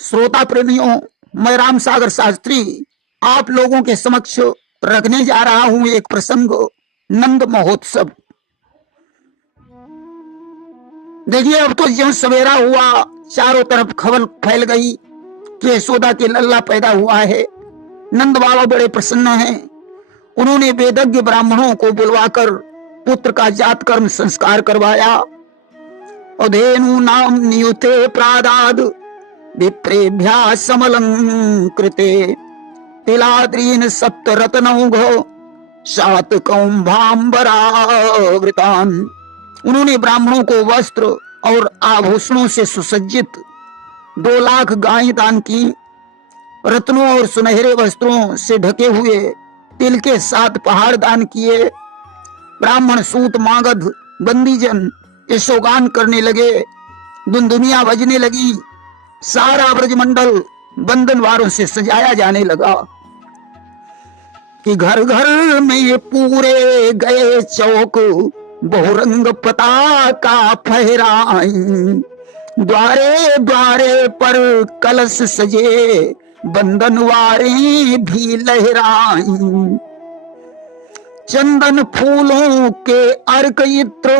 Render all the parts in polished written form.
श्रोता प्रेमियों, मैं राम सागर शास्त्री आप लोगों के समक्ष रखने जा रहा हूं एक प्रसंग, नंद महोत्सव। देखिए, अब तो ज्यों सवेरा हुआ चारों तरफ खबर फैल गई कि यशोदा के लल्ला पैदा हुआ है। नंद बाबा बड़े प्रसन्न हैं। उन्होंने वेदज्ञ ब्राह्मणों को बुलवाकर पुत्र का जात कर्म संस्कार करवाया। अधेनु नाम नियुते प्रादाद विप्रेभ्या समलंकृते तिलाद्रीन सप्त रत्नौघ सात कौम्भांबरावृतान। उन्होंने ब्राह्मणों को वस्त्र और आभूषणों से सुसज्जित 2 लाख गायें दान की। रत्नों और सुनहरे वस्त्रों से ढके हुए तिल के 7 पहाड़ दान किए। ब्राह्मण, सूत, मागध, बंदीजन यशोगान करने लगे। दुनिया बजने लगी। सारा ब्रजमंडल बंधनवारों से सजाया जाने लगा कि घर घर में पूरे गए चौक बहुरंग पताका फहराई। द्वारे द्वारे पर कलश सजे बंधनवारे भी लहराई। चंदन फूलों के अर्क इत्र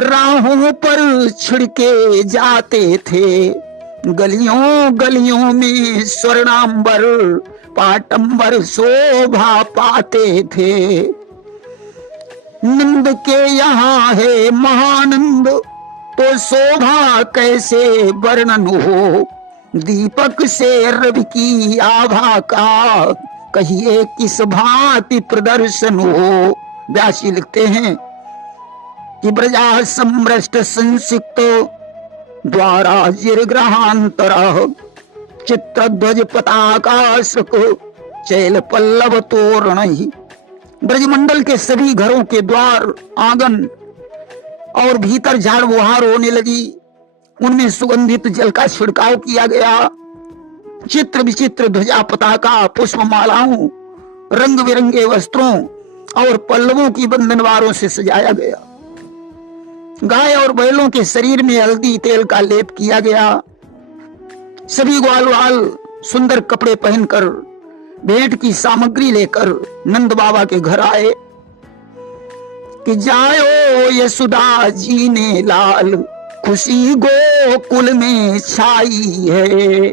राहों पर छिड़के जाते थे। गलियों गलियों में स्वर्णांबर पाटंबर शोभा पाते थे। नंद के यहाँ है महानंद, तो शोभा कैसे वर्णन हो। दीपक से रवि की आभा का कहिए किस भांति प्रदर्शन हो। व्यासी लिखते हैं कि ब्रजा सम्रष्ट संसिक्त द्वारा जिरग्रहांतर चित्रध्वज पताकाश को चैल पल्लव तोरण ही। ब्रजमंडल के सभी घरों के द्वार, आंगन और भीतर झाड़ बुहार होने लगी। उनमें सुगंधित जल का छिड़काव किया गया। चित्र विचित्र ध्वजा, पताका, पुष्पमालाओं, रंग बिरंगे वस्त्रों और पल्लवों की बंधनवारों से सजाया गया। गाय और बैलों के शरीर में हल्दी तेल का लेप किया गया। सभी ग्वालवाल सुंदर कपड़े पहनकर भेंट की सामग्री लेकर नंद बाबा के घर आए कि जायो यशोदा जी ने लाल, खुशी गोकुल में छाई है।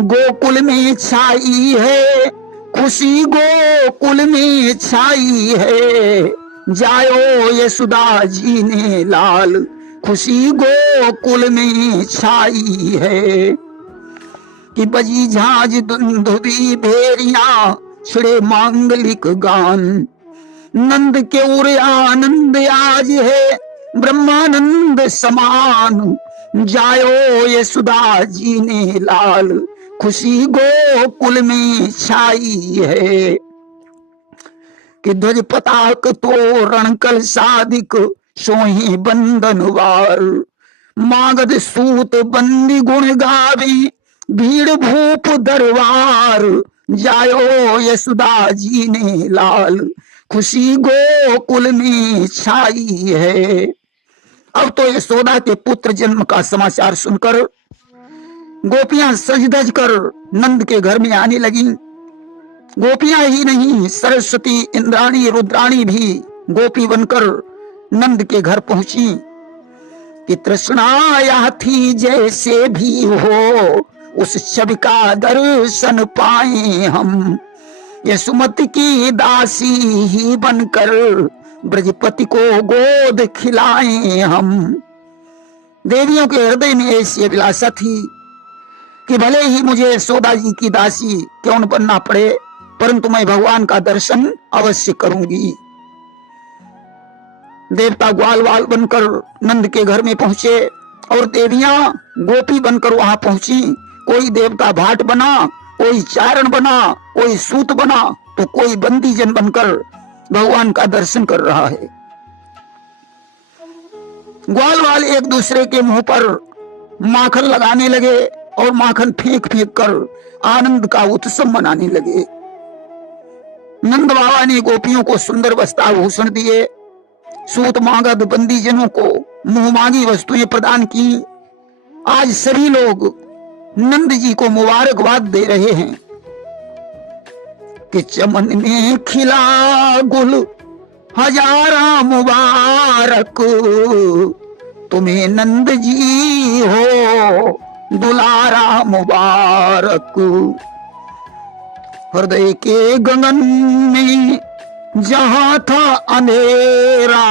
गोकुल में छाई है, खुशी गोकुल में छाई है। जायो यशोदा जी ने लाल, खुशी गोकुल में छाई है। कि बजी झांझ धुंधुबी भेरिया छिड़े मांगलिक गान। नंद के उर आनंद आज है ब्रह्मानंद समान। जायो यशोदा जी ने लाल, खुशी गोकुल में छाई है। कि ध्वज पताक तोरण कल सादिक सोही बंधनवार। मागध सूत बंदी गुण गावे भीड़ भूप दरबार। जायो यशोदा जी ने लाल, खुशी गोकुल में छाई है। अब तो यशोदा के पुत्र जन्म का समाचार सुनकर गोपियां सज धज कर नंद के घर में आने लगी। गोपियां ही नहीं, सरस्वती, इंद्राणी, रुद्राणी भी गोपी बनकर नंद के घर पहुंची। कि तृष्णा या थी जैसे भी हो, उस छवि का दर्शन पाए हम। यशोमती की दासी ही बनकर ब्रजपति को गोद खिलाए हम। देवियों के हृदय में ऐसी अभिलाषा थी कि भले ही मुझे यशोदा जी की दासी क्यों न बनना पड़े, परंतु मैं भगवान का दर्शन अवश्य करूंगी। देवता ग्वालवाल बनकर नंद के घर में पहुंचे और देवियां गोपी बनकर वहां पहुंची। कोई देवता भाट बना, कोई चारण बना, कोई सूत बना, तो कोई बंदीजन बनकर भगवान का दर्शन कर रहा है। ग्वालवाल एक दूसरे के मुंह पर माखन लगाने लगे और माखन फेंक फेंक कर आनंद का उत्सव मनाने लगे। नंद बाबा ने गोपियों को सुंदर वस्त्राभूषण दिए। सूत, मागध, बंदीजनों को मुंह मांगी वस्तुएं प्रदान की। आज सभी लोग नंद जी को मुबारकबाद दे रहे हैं कि चमन में खिला गुल हजारा मुबारक, तुम्हें नंद जी हो दुलारा मुबारक। हृदय के गगन में जहां था अंधेरा,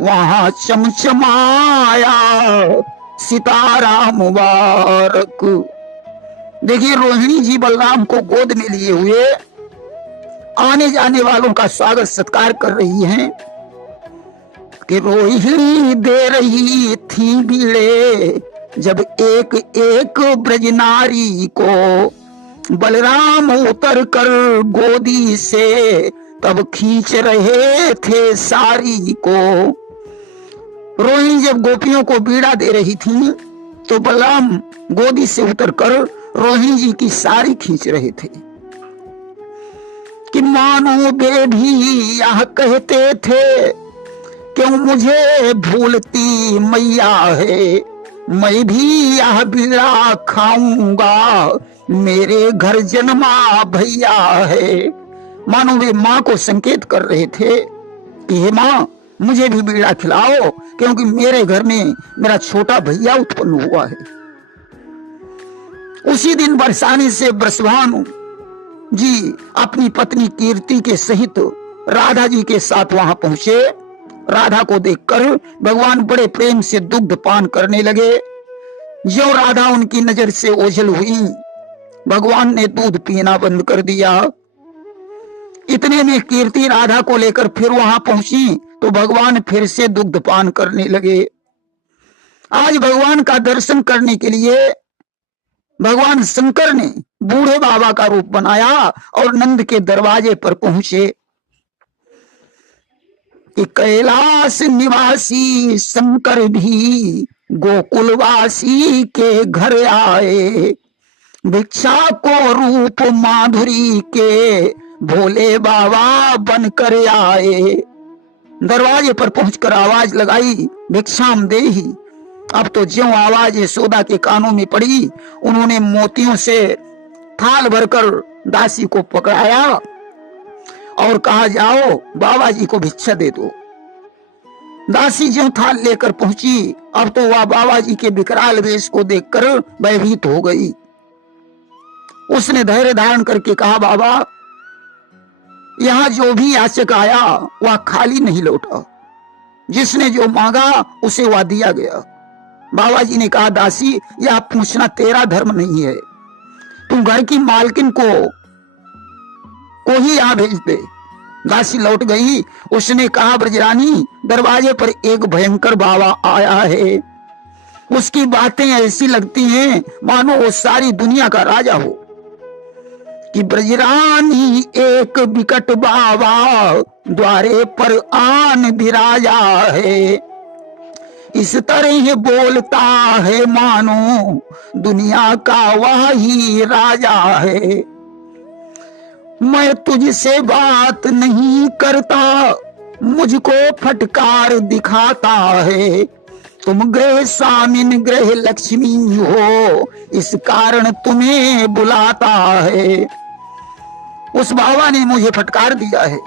वहां चमचमाया सितारा मुबारक। देखिए रोहिणी जी बलराम को गोद में लिए हुए आने जाने वालों का स्वागत सत्कार कर रही हैं कि रोहिणी दे रही थी बीड़े, जब एक एक ब्रज नारी को बलराम उतर कर गोदी से तब खींच रहे थे सारी को। रोहिणी जब गोपियों को बीड़ा दे रही थी तो बलराम गोदी से उतरकर रोहिणी जी की साड़ी खींच रहे थे कि मानो बे भी यह कहते थे क्यों मुझे भूलती मैया है, मैं भी यह बीड़ा खाऊंगा, मेरे घर जन्मा भैया है। मानो वे माँ को संकेत कर रहे थे कि हे माँ मुझे भी बीड़ा खिलाओ, क्योंकि मेरे घर में मेरा छोटा भैया उत्पन्न हुआ है। उसी दिन बरसाने से ब्रजभानु जी अपनी पत्नी कीर्ति के सहित राधा जी के साथ वहां पहुंचे। राधा को देखकर भगवान बड़े प्रेम से दुग्ध पान करने लगे। जो राधा उनकी नजर से ओझल हुई, भगवान ने दूध पीना बंद कर दिया। इतने में कीर्ति राधा को लेकर फिर वहां पहुंची तो भगवान फिर से दुग्ध पान करने लगे। आज भगवान का दर्शन करने के लिए भगवान शंकर ने बूढ़े बाबा का रूप बनाया और नंद के दरवाजे पर पहुंचे कि कैलाश निवासी शंकर भी गोकुलवासी के घर आए, भिक्षा को रूप माधुरी के भोले बाबा बनकर आए। दरवाजे पर पहुंचकर आवाज लगाई भिक्षाम देहि। अब तो ज्यों आवाज यशोदा के कानों में पड़ी, उन्होंने मोतियों से थाल भरकर दासी को पकड़ाया और कहा जाओ बाबा जी को भिक्षा दे दो। दासी ज्यों थाल लेकर पहुंची, अब तो वह बाबा जी के विकराल वेश को देखकर भयभीत हो गई। उसने धैर्य धारण करके कहा बाबा यहाँ जो भी याचक आया वह खाली नहीं लौटा, जिसने जो मांगा उसे वह दिया गया। बाबा जी ने कहा दासी यह पूछना तेरा धर्म नहीं है, तुम घर की मालकिन को ही यहाँ भेज दे। दासी लौट गई। उसने कहा ब्रजरानी दरवाजे पर एक भयंकर बाबा आया है, उसकी बातें ऐसी लगती हैं मानो वो सारी दुनिया का राजा हो। कि ब्रजरानी एक विकट बाबा द्वारे पर आन विराजा है, इस तरह बोलता है मानो दुनिया का वह ही राजा है। मैं तुझसे बात नहीं करता, मुझको फटकार दिखाता है, तुम गृह स्वामिन गृह लक्ष्मी हो, इस कारण तुम्हें बुलाता है। उस बाबा ने मुझे फटकार दिया है,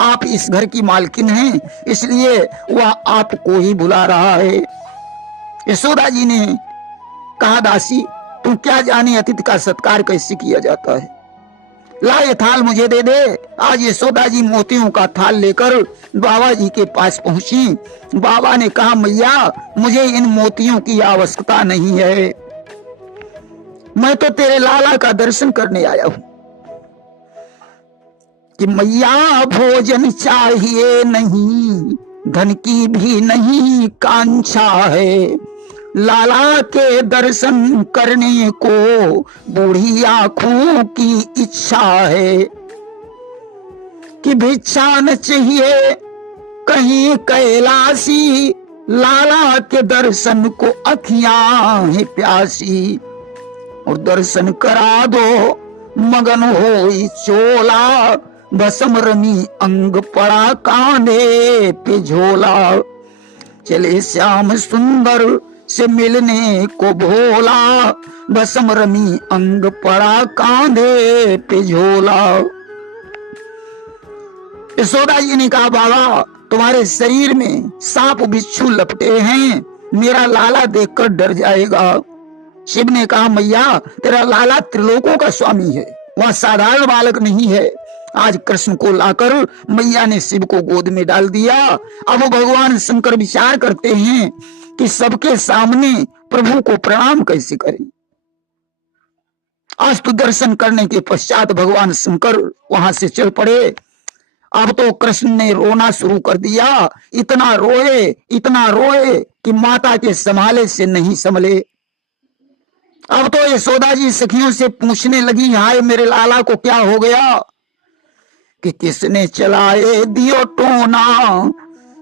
आप इस घर की मालकिन हैं, इसलिए वह आपको ही बुला रहा है। यशोदा जी ने कहा दासी तुम क्या जाने अतिथि का सत्कार कैसे किया जाता है, ला ये थाल मुझे दे दे। आज यशोदा जी मोतियों का थाल लेकर बाबा जी के पास पहुंची। बाबा ने कहा मैया मुझे इन मोतियों की आवश्यकता नहीं है, मैं तो तेरे लाला का दर्शन करने आया हूं। कि मैया भोजन चाहिए नहीं, धन की भी नहीं कांक्षा है, लाला के दर्शन करने को बूढ़ी आंखों की इच्छा है। कि भिक्षा न चाहिए कहीं कैलाशी, लाला के दर्शन को अखियां है प्यासी, और दर्शन करा दो मगन हो चोला, भसम रमी अंग पड़ा कांधे पे झोला। चले श्याम सुंदर से मिलने को भोला, भस्म रमी अंग पड़ा कांधे पे झोला। यशोदा जी ने कहा बाबा तुम्हारे शरीर में सांप बिच्छू लपटे हैं, मेरा लाला देखकर डर जाएगा। शिव ने कहा मैया तेरा लाला त्रिलोकों का स्वामी है, वह साधारण बालक नहीं है। आज कृष्ण को लाकर मैया ने शिव को गोद में डाल दिया। अब भगवान शंकर विचार करते हैं कि सबके सामने प्रभु को प्रणाम कैसे करें। अस्तु दर्शन करने के पश्चात भगवान शंकर वहां से चल पड़े। अब तो कृष्ण ने रोना शुरू कर दिया, इतना रोए कि माता के संभाले से नहीं संभले। अब तो यशोदा जी सखियों से पूछने लगी हाय मेरे लाला को क्या हो गया, कि किसने चलाए दियो टोना,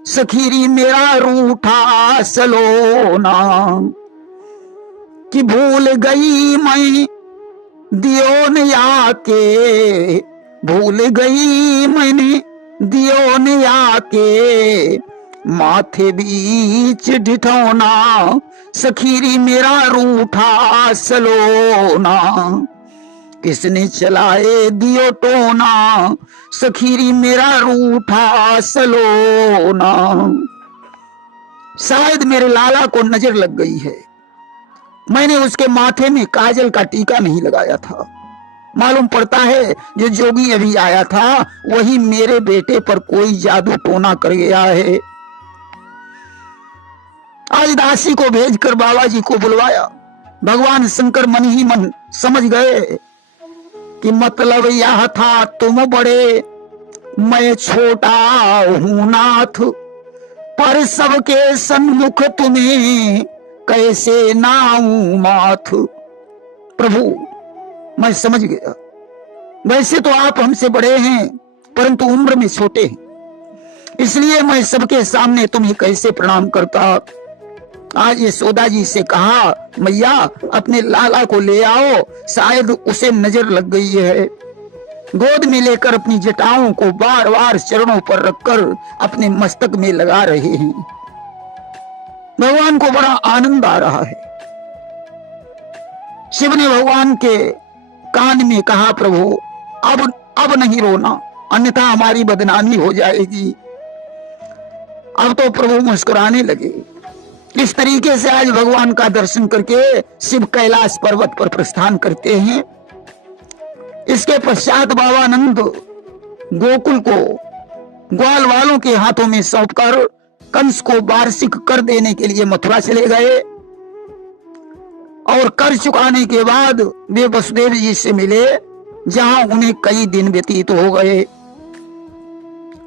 सखीरी मेरा रूठा सलोना, कि भूल गई मैं दियो ने आके, भूल गई मैंने दियो ने आके, माथे बीच ढिठौना, सखीरी मेरा रूठा सलोना, किसने चलाए दियो टोना, सखीरी मेरा रूठा सलोना। शायद मेरे लाला को नजर लग गई है, मैंने उसके माथे में काजल का टीका नहीं लगाया था। मालूम पड़ता है जो जोगी अभी आया था वही मेरे बेटे पर कोई जादू टोना कर गया है। आज दासी को भेजकर बाबा जी को बुलवाया। भगवान शंकर मन ही मन समझ गए कि मतलब यह था तुम बड़े मैं छोटा हूं नाथ, पर सबके सन्मुख तुम्हें कैसे नाऊं माथ। प्रभु मैं समझ गया, वैसे तो आप हमसे बड़े हैं परंतु उम्र में छोटे हैं, इसलिए मैं सबके सामने तुम्हें कैसे प्रणाम करता। आज यशोदा जी से कहा मैया अपने लाला को ले आओ, शायद उसे नजर लग गई है। गोद में लेकर अपनी जटाओं को बार बार चरणों पर रखकर अपने मस्तक में लगा रहे हैं। भगवान को बड़ा आनंद आ रहा है। शिव ने भगवान के कान में कहा प्रभु अब नहीं रोना, अन्यथा हमारी बदनामी हो जाएगी। अब तो प्रभु मुस्कुराने लगे। इस तरीके से आज भगवान का दर्शन करके शिव कैलाश पर्वत पर प्रस्थान करते हैं। इसके पश्चात बाबा नंद गोकुल को ग्वाल वालों के हाथों में सौंपकर कंस को वार्षिक कर देने के लिए मथुरा चले गए और कर चुकाने के बाद वे वसुदेव जी से मिले, जहां उन्हें कई दिन व्यतीत हो गए।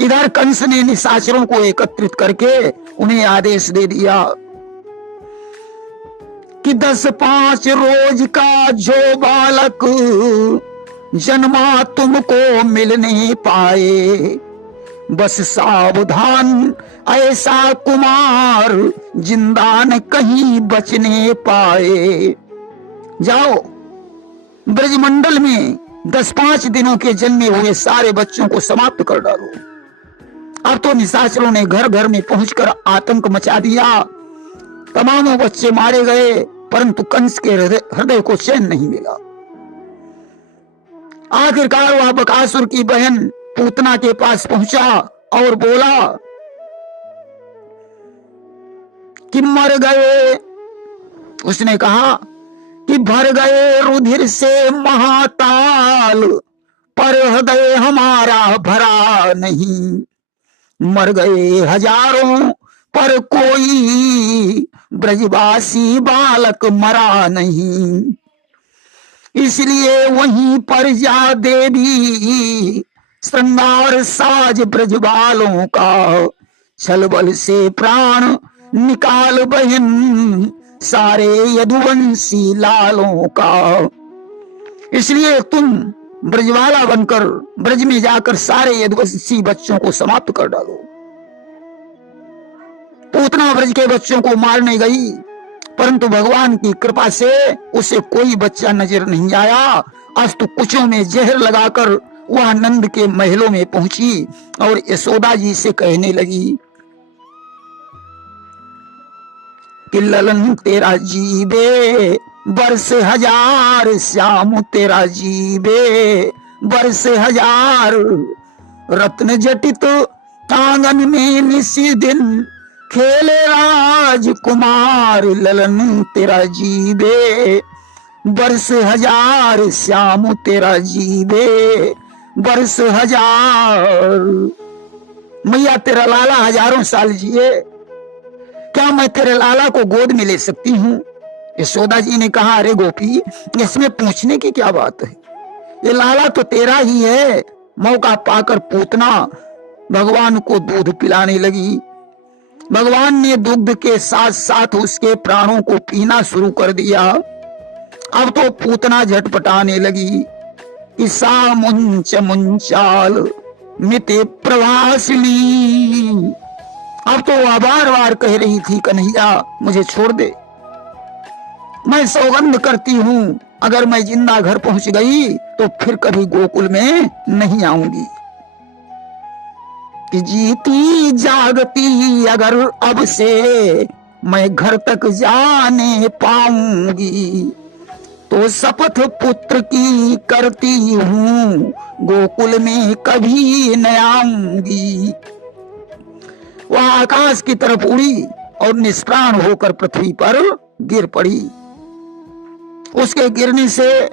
इधर कंस ने निशाचरों को एकत्रित करके उन्हें आदेश दे दिया कि 10-5 रोज का जो बालक जन्मा तुमको मिल नहीं पाए, बस सावधान ऐसा कुमार जिंदा न कहीं बचने पाए। जाओ ब्रजमंडल में 10-5 दिनों के जन्मे हुए सारे बच्चों को समाप्त कर डालो। अब तो निशाचरों ने घर घर में पहुंचकर आतंक मचा दिया। तमामों बच्चे मारे गए परंतु कंस के हृदय को चैन नहीं मिला। आखिरकार वह बकासुर की बहन पूतना के पास पहुंचा और बोला कि मर गए। उसने कहा कि भर गए रुधिर से महाताल, पर हृदय हमारा भरा नहीं। मर गए हजारों पर कोई ब्रजवासी बालक मरा नहीं। इसलिए वहीं पर जा देवी श्रृंगार साज ब्रजबालों का, छलबल से प्राण निकाल बहन सारे यदुवंशी लालों का। इसलिए तुम ब्रजवाला बनकर ब्रज में जाकर सारे यदुवंशी बच्चों को समाप्त कर डालो। पूतना ब्रज के बच्चों को मारने गई परंतु भगवान की कृपा से उसे कोई बच्चा नजर नहीं आया। अस्तु कुचों में जहर लगाकर वह नंद के महलों में पहुंची और यशोदा जी से कहने लगी कि ललन तेरा जीवे बरस हजार, श्याम तेरा जीवे बरस हजार। रत्न जटित आंगन में निसी दिन खेले राजकुमार, ललन तेरा जीवे बरस हजार, श्याम तेरा जीवे बरस हजार। मैया तेरा लाला हजारों साल जिए, क्या मैं तेरे लाला को गोद में ले सकती हूँ? यशोदा जी ने कहा, अरे गोपी, इसमें पूछने की क्या बात है, ये लाला तो तेरा ही है। मौका पाकर पूतना भगवान को दूध पिलाने लगी। भगवान ने दुग्ध के साथ साथ उसके प्राणों को पीना शुरू कर दिया। अब तो पूतना झटपटाने लगी कि सा मुंच मुंचाल मिते प्रवासिनी। अब तो वह बार बार कह रही थी, कन्हैया मुझे छोड़ दे, मैं सौगंध करती हूं अगर मैं जिंदा घर पहुंच गई तो फिर कभी गोकुल में नहीं आऊंगी। कि जीती जागती अगर अब से मैं घर तक जाने पाऊंगी, तो शपथ पुत्र की करती हूं गोकुल में कभी न आऊंगी। वह आकाश की तरफ उड़ी और निष्प्राण होकर पृथ्वी पर गिर पड़ी। उसके गिरने से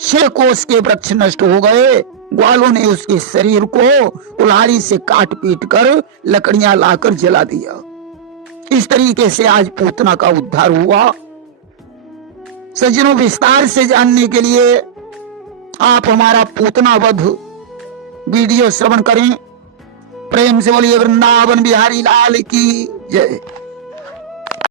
6 कोस के वृक्ष नष्ट हो गए। ग्वालों ने उसके शरीर को कुल्हाड़ी से काट पीट कर लकड़ियां लाकर जला दिया। इस तरीके से आज पूतना का उद्धार हुआ। सज्जनों, विस्तार से जानने के लिए आप हमारा पूतना वध वीडियो श्रवण करें। प्रेम से बोलिए वृंदावन बिहारी लाल की जय।